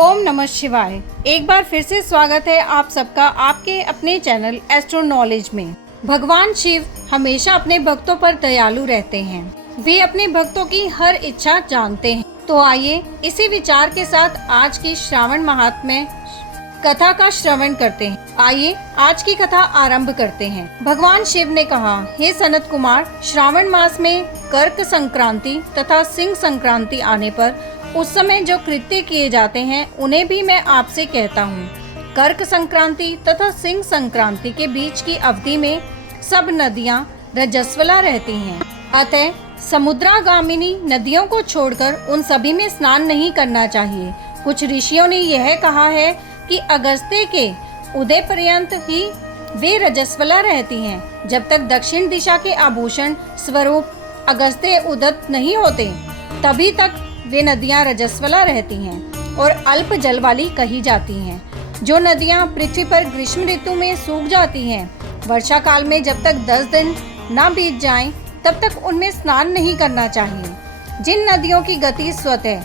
ओम नमः शिवाय। एक बार फिर से स्वागत है आप सबका आपके अपने चैनल एस्ट्रो नॉलेज में। भगवान शिव हमेशा अपने भक्तों पर दयालु रहते हैं। वे अपने भक्तों की हर इच्छा जानते हैं। तो आइए इसी विचार के साथ आज की श्रावण महात्म्य कथा का श्रवण करते हैं। आइए आज की कथा आरंभ करते हैं। भगवान शिव ने कहा, हे सनत कुमार, श्रावण मास में कर्क संक्रांति तथा सिंह संक्रांति आने पर उस समय जो कृत्य किए जाते हैं उन्हें भी मैं आपसे कहता हूँ। कर्क संक्रांति तथा सिंह संक्रांति के बीच की अवधि में सब नदियाँ रजस्वला रहती हैं। अतः समुद्रागामिनी नदियों को छोड़कर उन सभी में स्नान नहीं करना चाहिए। कुछ ऋषियों ने यह कहा है कि अगस्त्य के उदय पर्यंत ही वे रजस्वला रहती हैं। जब तक दक्षिण दिशा के आभूषण स्वरूप अगस्त्य उदित नहीं होते तभी तक वे नदियां रजस्वला रहती हैं और अल्प जल वाली कही जाती हैं। जो नदियां पृथ्वी पर ग्रीष्म ऋतु में सूख जाती हैं, वर्षा काल में जब तक 10 दिन न बीत जाएं, तब तक उनमें स्नान नहीं करना चाहिए। जिन नदियों की गति स्वतः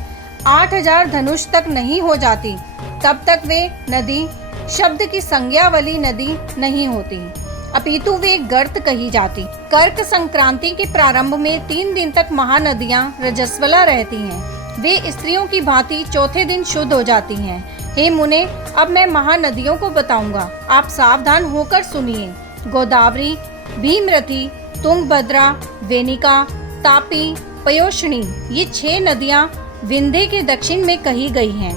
8000 धनुष तक नहीं हो जाती, तब तक वे नदी शब्द की संज्ञा वाली नदी नहीं होती, अपितु वे गर्त कही जाती। कर्क संक्रांति के प्रारंभ में 3 दिन तक महानदियां रजस्वला रहती हैं। वे स्त्रियों की भांति चौथे दिन शुद्ध हो जाती हैं। हे मुने, अब मैं महानदियों को बताऊंगा, आप सावधान होकर सुनिए। गोदावरी, भीमरथी, तुंगभद्रा, वेनिका, तापी, पयोष्णी, ये 6 नदियां विंध्य के दक्षिण में कही गई हैं।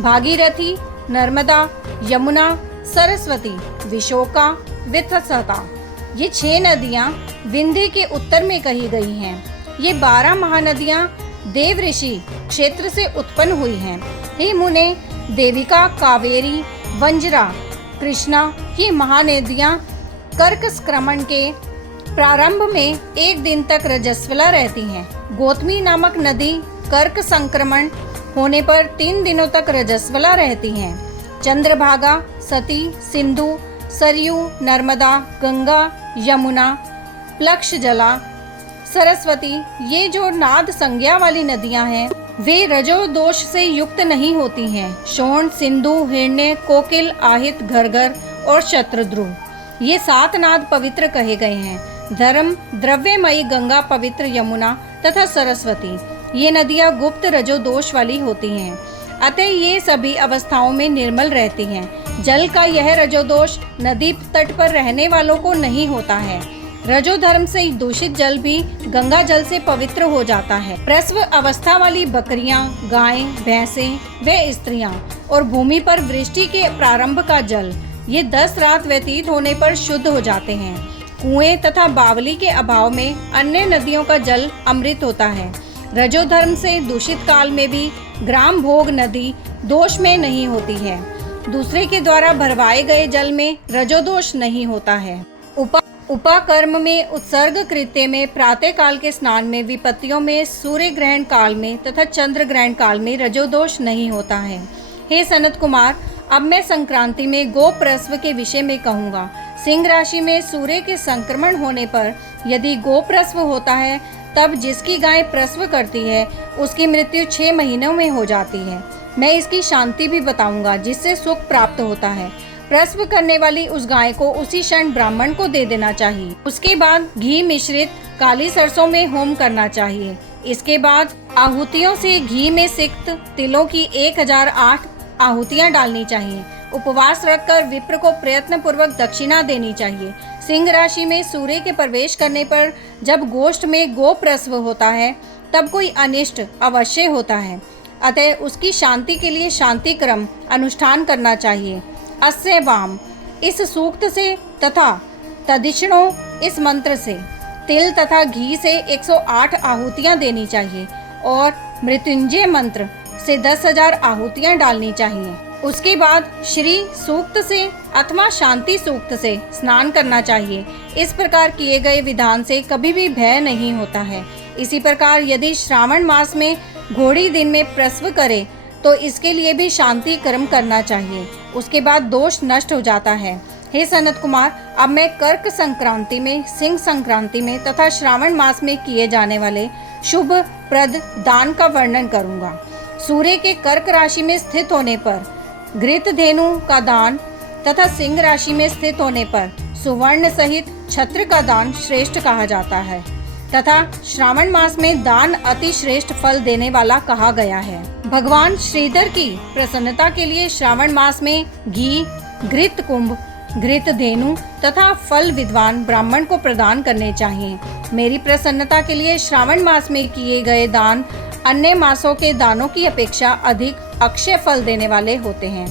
भागीरथी, नर्मदा, यमुना, सरस्वती, विशोका, वितसता, ये 6 नदियां विंध्य के उत्तर में कही गई हैं। ये 12 महानदियां देव ऋषि क्षेत्र से उत्पन्न हुई हैं। हे मुने, देविका, कावेरी, वंजरा, कृष्णा, ये महानदियां कर्क संक्रमण के प्रारंभ में 1 दिन तक रजस्वला रहती हैं। गौतमी नामक नदी कर्क संक्रमण होने पर 3 दिनों तक रजस्वला रहती हैं। चंद्रभागा, सती, सिंधु, सरयू, नर्मदा, गंगा, यमुना, प्लक्षजला, सरस्वती, ये जो नाद संज्ञा वाली नदियां हैं, वे रजो दोष से युक्त नहीं होती हैं। शोण, सिंधु, हिरण्य, कोकिल, आहित, घरघर और शत्रुद्रु, ये 7 नाद पवित्र कहे गए हैं। धर्म, द्रव्यमयी गंगा, पवित्र यमुना तथा सरस्वती, ये नदियां गुप्त रजो दोष वाली होती हैं। अतः ये सभी अवस्थाओं में निर्मल रहती हैं। जल का यह रजोदोष नदी तट पर रहने वालों को नहीं होता है। रजो धर्म से दूषित जल भी गंगा जल से पवित्र हो जाता है। प्रसव अवस्था वाली बकरियां, गायें, भैंसें व स्त्रियां और भूमि पर वृष्टि के प्रारंभ का जल, ये 10 रात व्यतीत होने पर शुद्ध हो जाते हैं। कुएं तथा बावली के अभाव में अन्य नदियों का जल अमृत होता है। रजो धर्म से दूषित काल में भी ग्राम भोग नदी दोष में नहीं होती है। दूसरे के द्वारा भरवाए गए जल में रजो दोष नहीं होता है। उपाकर्म में, उत्सर्ग कृत्य में, प्रातः काल के स्नान में, विपत्तियों में, सूर्य ग्रहण काल में तथा चंद्र ग्रहण काल में रजो दोष नहीं होता है। हे सनत कुमार, अब मैं संक्रांति में गो प्रसव के विषय में कहूँगा। सिंह राशि में सूर्य के संक्रमण होने पर यदि गो प्रसव होता है, तब जिसकी गाय प्रसव करती है उसकी मृत्यु 6 महीनों में हो जाती है। मैं इसकी शांति भी बताऊंगा जिससे सुख प्राप्त होता है। प्रसव करने वाली उस गाय को उसी क्षण ब्राह्मण को दे देना चाहिए। उसके बाद घी मिश्रित काली सरसों में होम करना चाहिए। इसके बाद आहुतियों से घी में सिक्त तिलों की 1008 आहुतियाँ डालनी चाहिए। उपवास रखकर विप्र को प्रयत्न पूर्वक दक्षिणा देनी चाहिए। सिंह राशि में सूर्य के प्रवेश करने पर जब गोष्ठ में गो प्रसव होता है, तब कोई अनिष्ट अवश्य होता है। अतः उसकी शांति के लिए शांति क्रम अनुष्ठान करना चाहिए। अस्य वाम, इस सूक्त से तथा तदिक्षणो, इस मंत्र से तिल तथा घी से 108 आहुतियाँ देनी चाहिए और मृत्युंजय मंत्र से 10,000 आहुतियाँ डालनी चाहिए। उसके बाद श्री सूक्त से अथवा शांति सूक्त से स्नान करना चाहिए। इस प्रकार किए गए विधान से कभी भी भय नहीं होता है। इसी प्रकार यदि श्रावण मास में घोड़ी दिन में प्रसव करे तो इसके लिए भी शांति कर्म करना चाहिए। उसके बाद दोष नष्ट हो जाता है। हे सनत कुमार, अब मैं कर्क संक्रांति में, सिंह संक्रांति में तथा श्रावण मास में किए जाने वाले शुभ प्रद दान का वर्णन करूंगा। सूर्य के कर्क राशि में स्थित होने पर घृत धेनु का दान तथा सिंह राशि में स्थित होने पर सुवर्ण सहित छत्र का दान श्रेष्ठ कहा जाता है तथा श्रावण मास में दान अति श्रेष्ठ फल देने वाला कहा गया है। भगवान श्रीधर की प्रसन्नता के लिए श्रावण मास में घी, घृत कुंभ, घृत धेनु तथा फल विद्वान ब्राह्मण को प्रदान करने चाहिए। मेरी प्रसन्नता के लिए श्रावण मास में किए गए दान अन्य मासों के दानों की अपेक्षा अधिक अक्षय फल देने वाले होते हैं।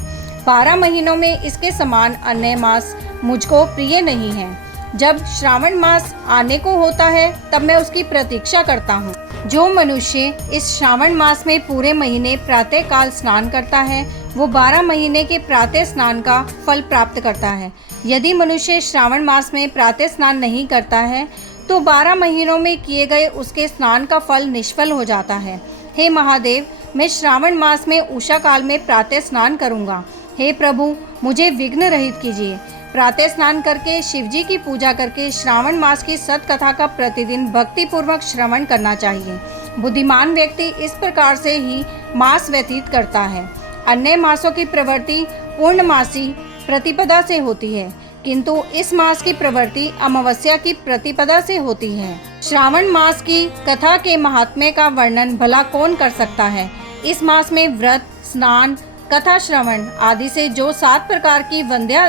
12 महीनों में इसके समान अन्य मास मुझको प्रिय नहीं है। जब श्रावण मास आने को होता है तब मैं उसकी प्रतीक्षा करता हूँ। जो मनुष्य इस श्रावण मास में पूरे महीने प्रातः काल स्नान करता है वो 12 महीने के प्रातः स्नान का फल प्राप्त करता है। यदि मनुष्य श्रावण मास में प्रातः स्नान नहीं करता है तो 12 महीनों में किए गए उसके स्नान का फल निष्फल हो जाता है। हे महादेव, मैं श्रावण मास में उषा काल में प्रातः स्नान करूंगा। हे प्रभु, मुझे विघ्न रहित कीजिए। प्रातः स्नान करके शिवजी की पूजा करके श्रावण मास की सतकथा का प्रतिदिन भक्ति पूर्वक श्रवण करना चाहिए। बुद्धिमान व्यक्ति इस प्रकार से ही मास व्यतीत करता है। अन्य मासों की प्रवृत्ति पूर्णमासी प्रतिपदा से होती है, किंतु इस मास की प्रवृत्ति अमावस्या की प्रतिपदा से होती है। श्रावण मास की कथा के महात्म्य का वर्णन भला कौन कर सकता है। इस मास में व्रत, स्नान, कथा श्रवण आदि से जो 7 प्रकार की वंध्या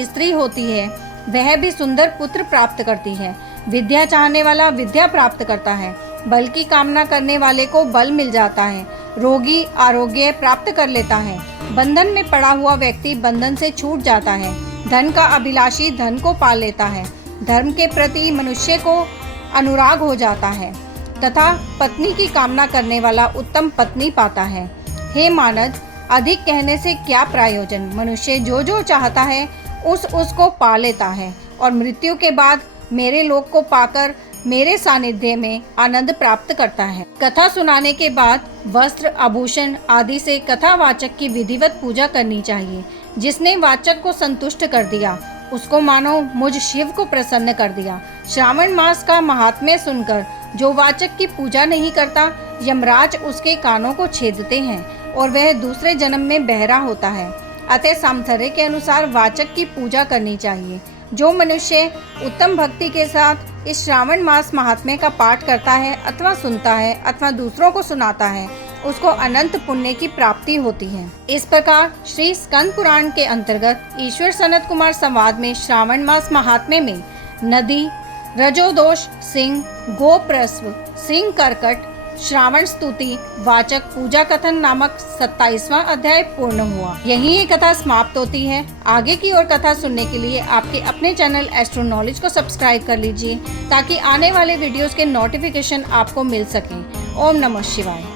स्त्री होती है वह भी सुंदर पुत्र प्राप्त करती है। विद्या चाहने वाला विद्या प्राप्त करता है। बल की कामना करने वाले को बल मिल जाता है। रोगी आरोग्य प्राप्त कर लेता है। बंधन में पड़ा हुआ व्यक्ति बंधन से छूट जाता है। धन का अभिलाषी धन को पा लेता है। धर्म के प्रति मनुष्य को अनुराग हो जाता है तथा पत्नी की कामना करने वाला उत्तम पत्नी पाता है। हे मानद, अधिक कहने से क्या प्रयोजन। मनुष्य जो जो चाहता है उसको पा लेता है और मृत्यु के बाद मेरे लोक को पाकर मेरे सानिध्य में आनंद प्राप्त करता है। कथा सुनाने के बाद वस्त्र, आभूषण आदि से कथावाचक की विधिवत पूजा करनी चाहिए। जिसने वाचक को संतुष्ट कर दिया उसको मानो मुझ शिव को प्रसन्न कर दिया। श्रावण मास का महात्म्य सुनकर जो वाचक की पूजा नहीं करता, यमराज उसके कानों को छेदते हैं और वह दूसरे जन्म में बहरा होता है। अतः सामर्थ्य के अनुसार वाचक की पूजा करनी चाहिए। जो मनुष्य उत्तम भक्ति के साथ इस श्रावण मास महात्म्य का पाठ करता है अथवा सुनता है अथवा दूसरों को सुनाता है उसको अनंत पुण्य की प्राप्ति होती है। इस प्रकार श्री स्कंद पुराण के अंतर्गत ईश्वर सनत कुमार संवाद में श्रावण मास महात्म्य में नदी, रजोदोष, सिंह, गोप्रस्व, सिंह कर्कट, श्रावण स्तुति, वाचक, पूजा कथन नामक 27वां अध्याय पूर्ण हुआ। यहीं ये कथा समाप्त होती है। आगे की और कथा सुनने के लिए आपके अपने चैनल एस्ट्रो नॉलेज को सब्सक्राइब कर लीजिए ताकि आने वाले वीडियोस के नोटिफिकेशन आपको मिल सके। ओम नमः शिवाय।